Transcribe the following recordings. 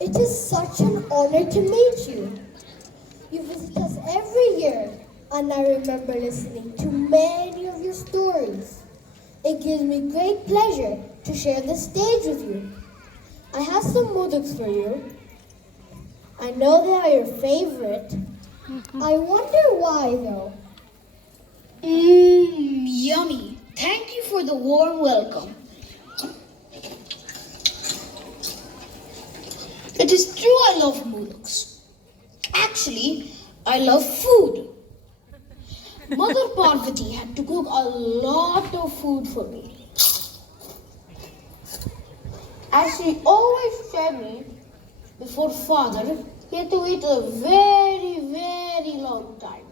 It is such an honor to meet you. You visit us every year, and I remember listening to many of your stories. It gives me great pleasure to share the stage with you. I have some modaks for you. I know they are your favorite. I wonder why, though. Yummy. Thank you for the warm welcome. It is true I love modaks. Actually, I love food. Mother Parvati had to cook a lot of food for me. As she always fed me, before father, he had to wait a very, very long time.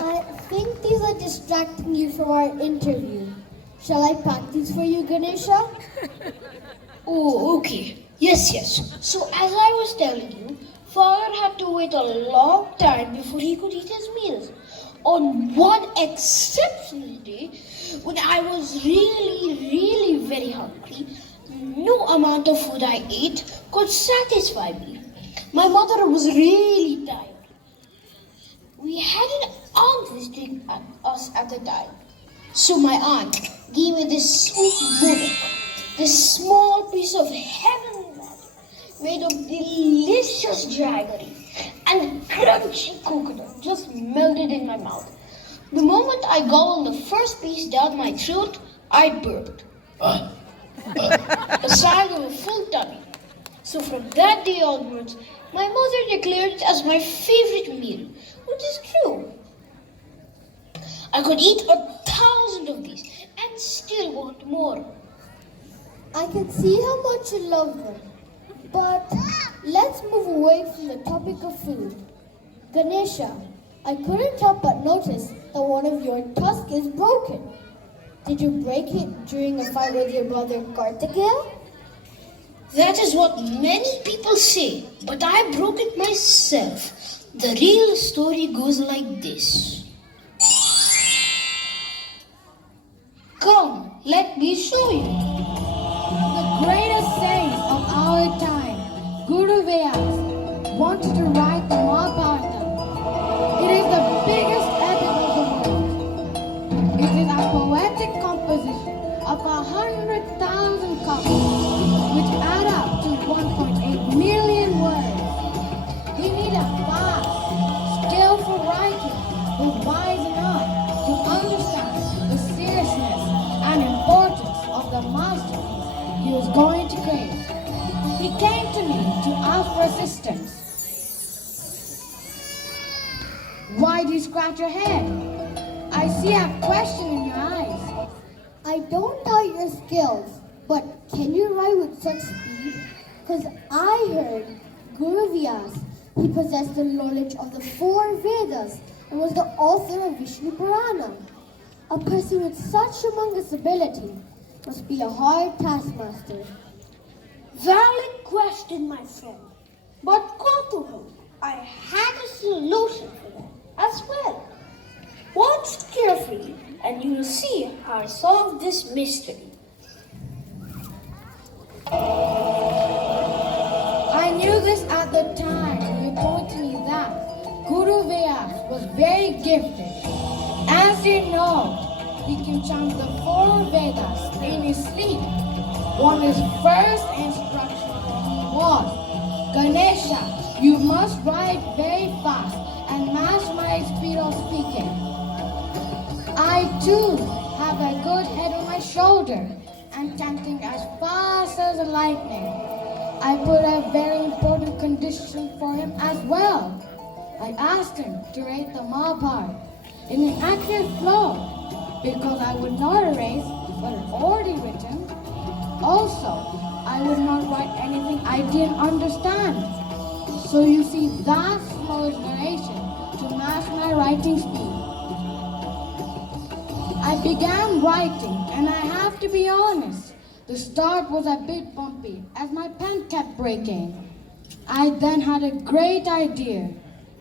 I think these are distracting you from our interview. Shall I pack these for you, Ganesha? Oh, okay. Yes. So as I was telling you, father had to wait a long time before he could eat his meals. On one exceptional day, when I was really very hungry, no amount of food I ate could satisfy me. My mother was really tired. We had an aunt visiting us at the time. So my aunt gave me this sweet modak, this small piece of heavenly magic made of delicious jaggery and crunchy coconut just melted in my mouth. The moment I gobbled the first piece down my throat, I burped. A sign of a full tummy. So from that day onwards, my mother declared it as my favorite meal, which is true. I could eat 1,000 of these and still want more. I can see how much you love them. But let's move away from the topic of food. Ganesha, I couldn't help but notice that one of your tusks is broken. Did you break it during a fight with your brother Kartikeya? That is what many people say, but I broke it myself. The real story goes like this. Come, let me show you. The greatest sage of our time, Guru Vyas, wanted to write the Mahabharata. It is the biggest epic of the world. It is a poetic composition of 100,000 copies, which add up to 1.8 million words. We need a fast, skillful writer who's wise enough to understand the seriousness and importance of the masterpiece he was going to create. He came to me to ask for assistance. Why do you scratch your head? I see a question in your eyes. I don't doubt your skills, but can you write with such speed? Because I heard Guru Vyas, he possessed the knowledge of the 4 Vedas and was the author of Vishnu Purana. A person with such humongous ability must be a hard taskmaster. Valid question, my friend. But go to him. I had a solution for that as well. Watch carefully and you will see how I solved this mystery. I knew this at the time when you told me that Guru Vyas was very gifted. As you know, he can chant the 4 Vedas in his sleep. One of his first instructions was, Ganesha, you must write very fast and match my speed of speaking. I too have a good head on my shoulder and chanting as fast as lightning. I put a very important condition for him as well. I asked him to rate the Mahabharata in an accurate flow because I would not erase what had already written. Also, I would not write anything I didn't understand. So you see, that slows narration to match my writing speed. I began writing, and I have to be honest, the start was a bit bumpy as my pen kept breaking. I then had a great idea.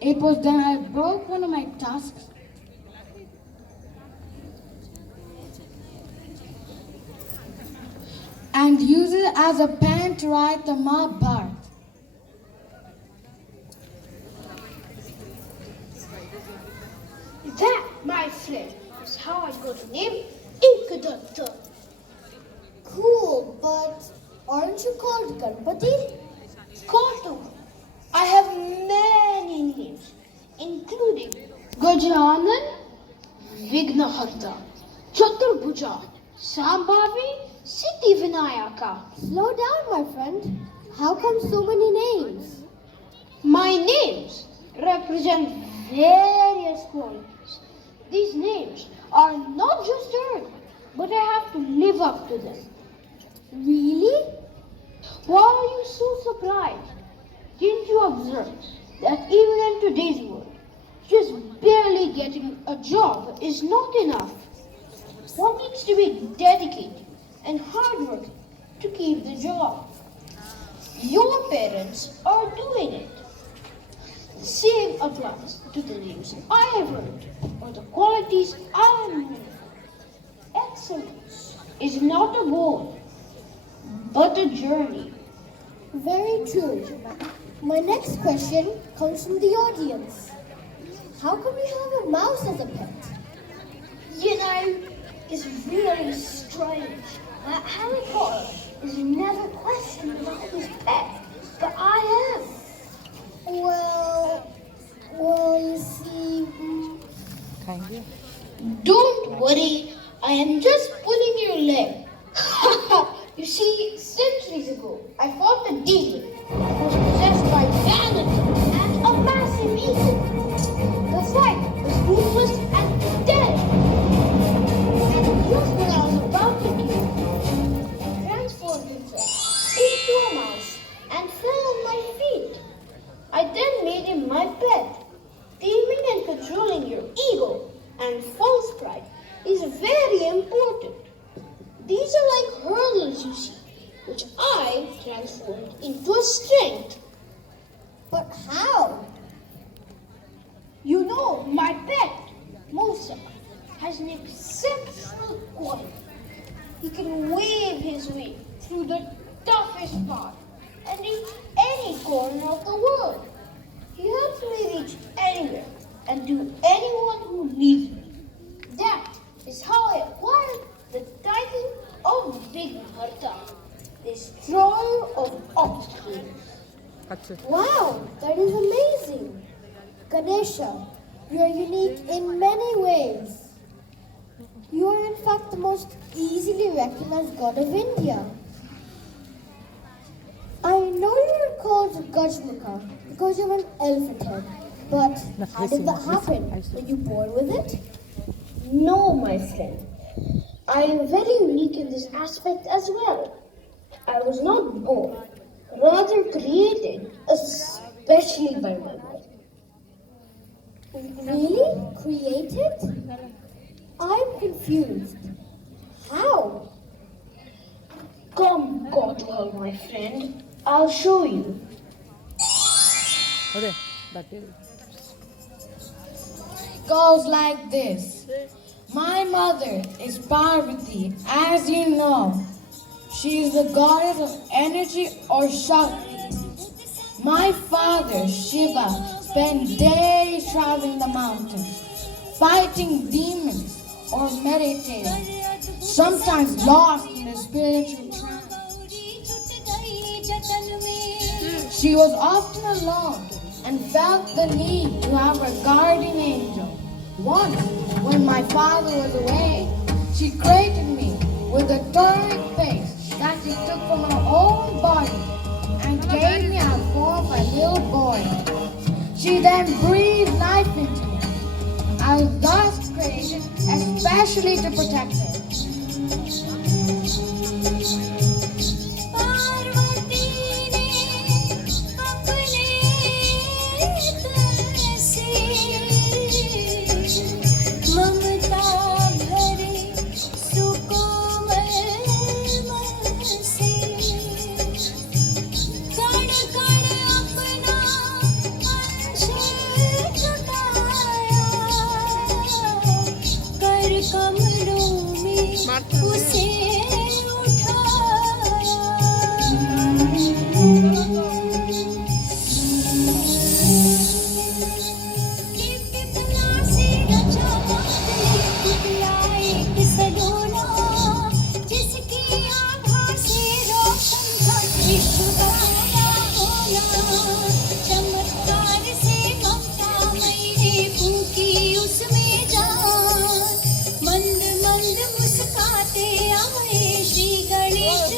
It was then I broke one of my tusks and used it as a pen to write the Mahabharata. That, my friend, is how I got the name Inkadatta. Cool, but aren't you called Ganpati? Kartu. I have many names, including Gajanan, Vignaharta, Chaturbhuja, Sambhavi, Siddhi Vinayaka. Slow down, my friend. How come so many names? My names represent various qualities. These names are not just earned, but I have to live up to them. Really? Why are you so surprised? Didn't you observe that even in today's world, just barely getting a job is not enough? One needs to be dedicated and hardworking to keep the job. Your parents are doing it. The same applies to the names I have earned or the qualities I am known for. Excellence is not a goal, but a journey. Very true. My next question comes from the audience. How come you have a mouse as a pet? You know, it's really strange that Harry Potter is never questioned about his pet, but I am. Well, you see... Don't worry, I am just pulling your leg. You see, centuries ago, I fought a demon that was possessed by vanity and a massive ego. The fight was ruthless and dead. And just when I was about to kill him, he transformed himself into a mouse and fell on my feet. I then made him my pet. Taming and controlling your ego and false pride is very important. These are like hurdles, you see, which I transformed into a strength. But how? You know, my pet, Musa, has an exceptional quality. He can wave his way through the toughest path and reach any corner of the world. He helps me reach anywhere and to anyone who needs me. That is how I acquired the title of Vignaharta, destroyer of obstacles. Wow, that is amazing. Ganesha, you are unique in many ways. You are in fact the most easily recognized god of India. I know you are called Gajmukha because you have an elephant head, but how did that happen? Were you born with it? No, my friend. I am very unique in this aspect as well. I was not born, rather created, especially by my mother. Really? Created? I'm confused. How? Come, Kotwal, my friend. I'll show you. Goes like this. My mother is Parvati, as you know. She is the goddess of energy or Shakti. My father, Shiva, spent days traveling the mountains, fighting demons or meditating, sometimes lost in a spiritual trance. She was often alone and felt the need to have a guardian angel. Once, when my father was away, she created me with a turmeric paste that she took from her own body and gave me a form of a little boy. She then breathed life into me. I was thus created especially to protect her. कमरों विश्व बचाया भोला चमत्कार से ममता मई ने फूकी उसमें जान मंद मंद मुस्काते आए Shri Ganesh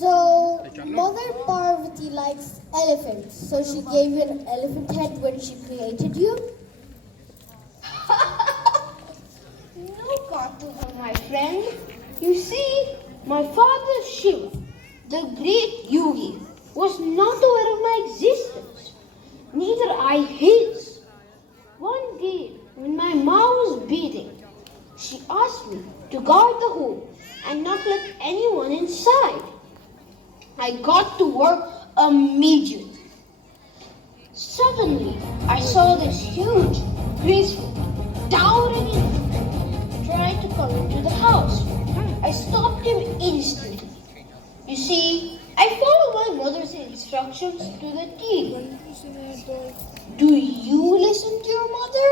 So, Mother Parvati likes elephants, so she gave you an elephant head when she created you? No, Kartika, my friend. You see, my father Shiva, the great yogi, was not aware of my existence. Neither I his. One day, when my mom was bathing, she asked me to guard the home and not let anyone inside. I got to work immediately. Suddenly, I saw this huge, graceful, towering elephant trying to come into the house. I stopped him instantly. You see, I followed my mother's instructions to the T. Do you listen to your mother?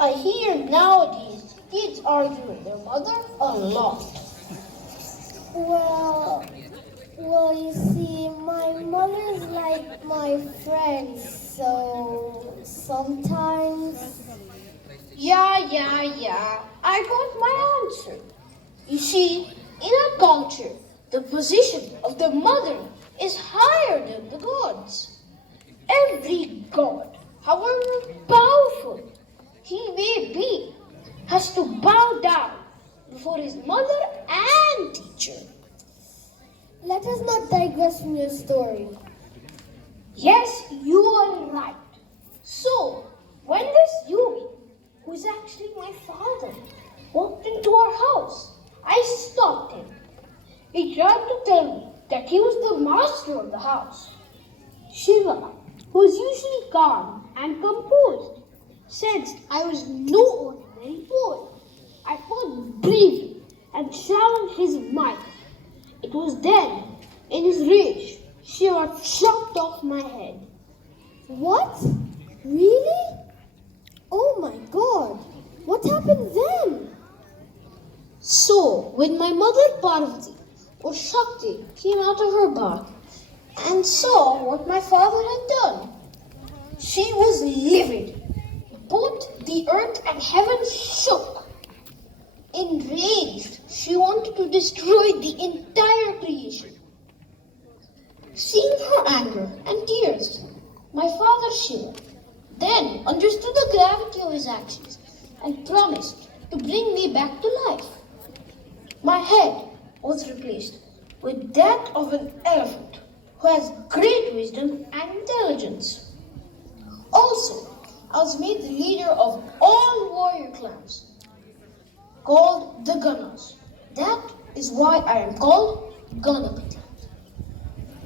I hear nowadays kids argue with their mother a lot. Well, you see, my mother's like my friend, so sometimes... Yeah. I got my answer. You see, in our culture, the position of the mother is higher than the gods. Every god, however powerful he may be, has to bow down before his mother and teacher. Let us not digress from your story. Yes, you are right. So, when this yogi, who is actually my father, walked into our house, I stopped him. He tried to tell me that he was the master of the house. Shiva, who is usually calm and composed, sensed I was no ordinary boy. I fought bravely and challenged his might. It was then, in his rage, Shiva chopped off my head. What? Really? Oh my God! What happened then? So, when my mother Parvati or Shakti came out of her bath and saw what my father had done, she was livid. Both the earth and heaven shook. Enraged, she wanted to destroy the entire creation. Seeing her anger and tears, my father Shiva then understood the gravity of his actions and promised to bring me back to life. My head was replaced with that of an elephant who has great wisdom and intelligence. Also, I was made the leader of all warrior clans, called the Ganas. That is why I am called Ganapati.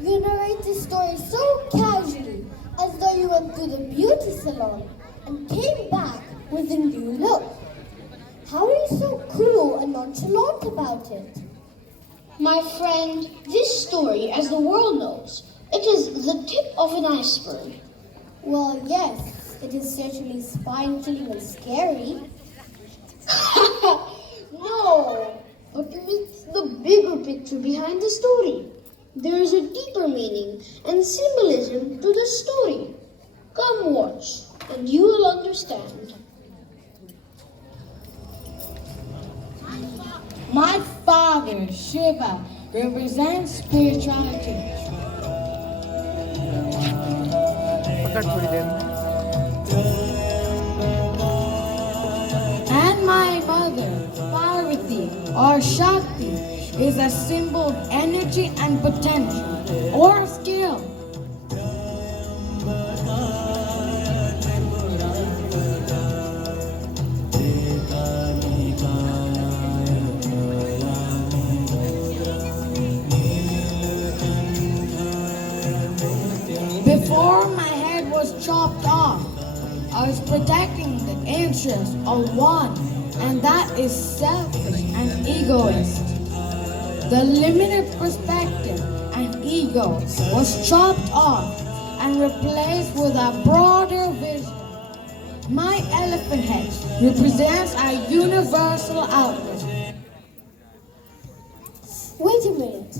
You narrate this story so casually, as though you went to the beauty salon and came back with a new look. How are you so cruel and nonchalant about it? My friend, this story, as the world knows, it is the tip of an iceberg. Well, yes, it is certainly spine-chilling and scary. No, but it's the bigger picture behind the story. There is a deeper meaning and symbolism to the story. Come watch, and you will understand. My father, Shiva, represents spirituality. And my mother, Parvati, or Shakti, is a symbol of energy and potential, or skill. before my head was chopped off, I was protecting the interests of one, and that is selfish and egoist. The limited perspective and ego was chopped off and replaced with a broader vision. My elephant head represents our universal outlook. Wait a minute.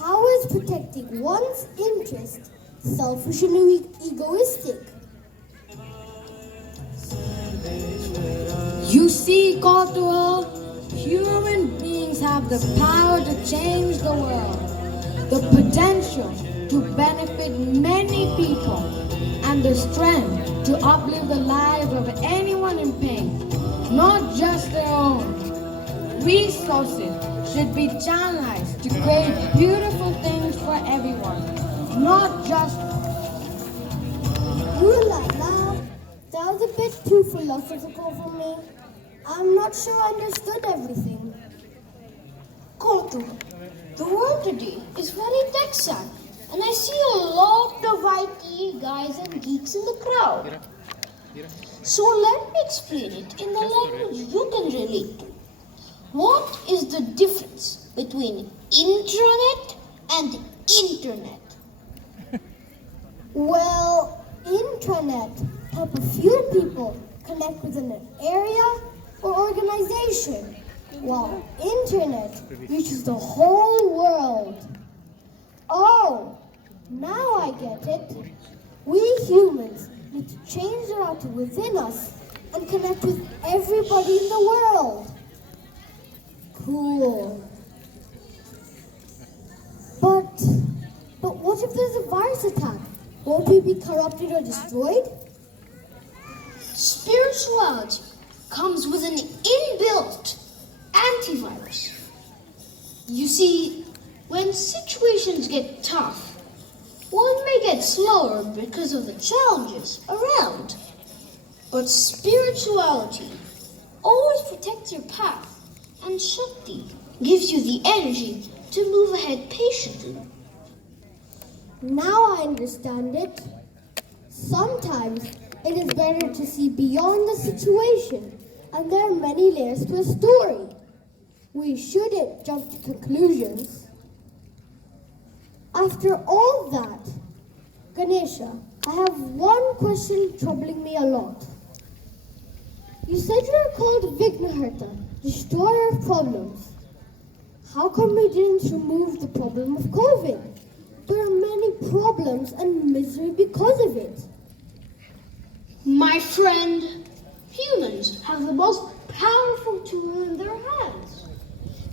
How is protecting one's interest selfish and egoistic? You see, Caldwell, human beings have the power to change the world, the potential to benefit many people, and the strength to uplift the lives of anyone in pain, not just their own. Resources should be channelized to create beautiful things for everyone, not just. Ooh la la. That was a bit too philosophical for me. I'm not sure I understood everything. Kotu, the world today is very tech-savvy, and I see a lot of IT guys and geeks in the crowd. So let me explain it in the language you can relate to. What is the difference between intranet and internet? Well, intranet help a few people connect within an area or organization, while internet reaches the whole world. Oh, now I get it. We humans need to change the router within us and connect with everybody in the world. Cool. But what if there's a virus attack? Won't we be corrupted or destroyed? Spirituality comes with an inbuilt antivirus. You see, when situations get tough, one may get slower because of the challenges around. But spirituality always protects your path, and Shakti gives you the energy to move ahead patiently. Now I understand it. Sometimes it is better to see beyond the situation, and there are many layers to a story. We shouldn't jump to conclusions. After all that, Ganesha, I have one question troubling me a lot. You said you were called Vignaharta, destroyer of problems. How come we didn't remove the problem of COVID? There are many problems and misery because of it. My friend, humans have the most powerful tool in their hands.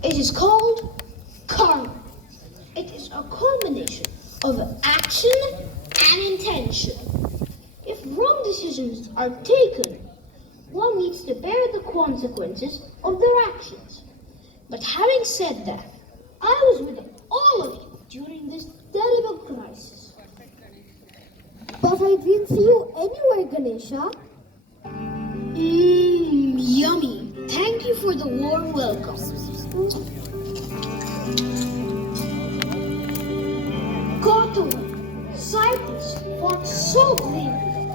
It is called karma. It is a combination of action and intention. If wrong decisions are taken, one needs to bear the consequences of their actions. But having said that, I was with all of you during this terrible crisis. But I didn't see you anywhere, Ganesha. Yummy. Thank you for the warm welcome. Kosovo, Cyprus fought so bravely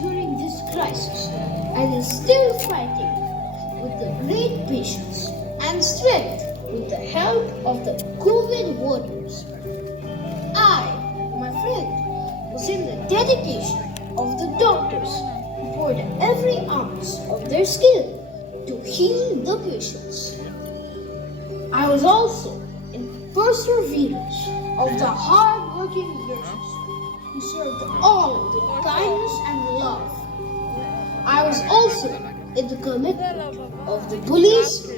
during this crisis and is still fighting with the great patience and strength with the help of the COVID warriors. I, my friend, was in the dedication of the doctors who poured every ounce of their skill to heal the patients. I was also in perseverance of the hard-working nurses who served all with kindness and love. I was also in the commitment of the police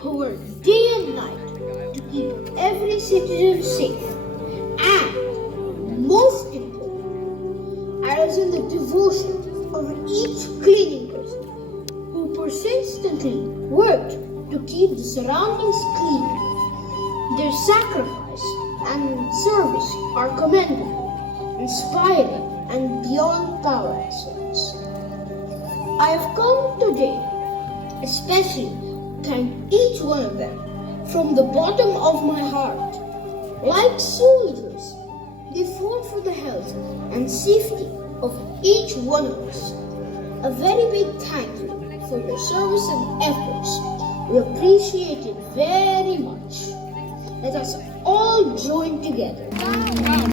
who work day and night to keep every citizen safe. And most important, I was in the devotion of each cleaning person who persistently worked to keep the surroundings clean. Their sacrifice and service are commendable, inspiring, and beyond power excellence. I have come today especially to thank each one of them from the bottom of my heart. Like soldiers, They fought for the health and safety of each one of us. A very big thank you for your service and efforts. We appreciate it very much. Let us all join together.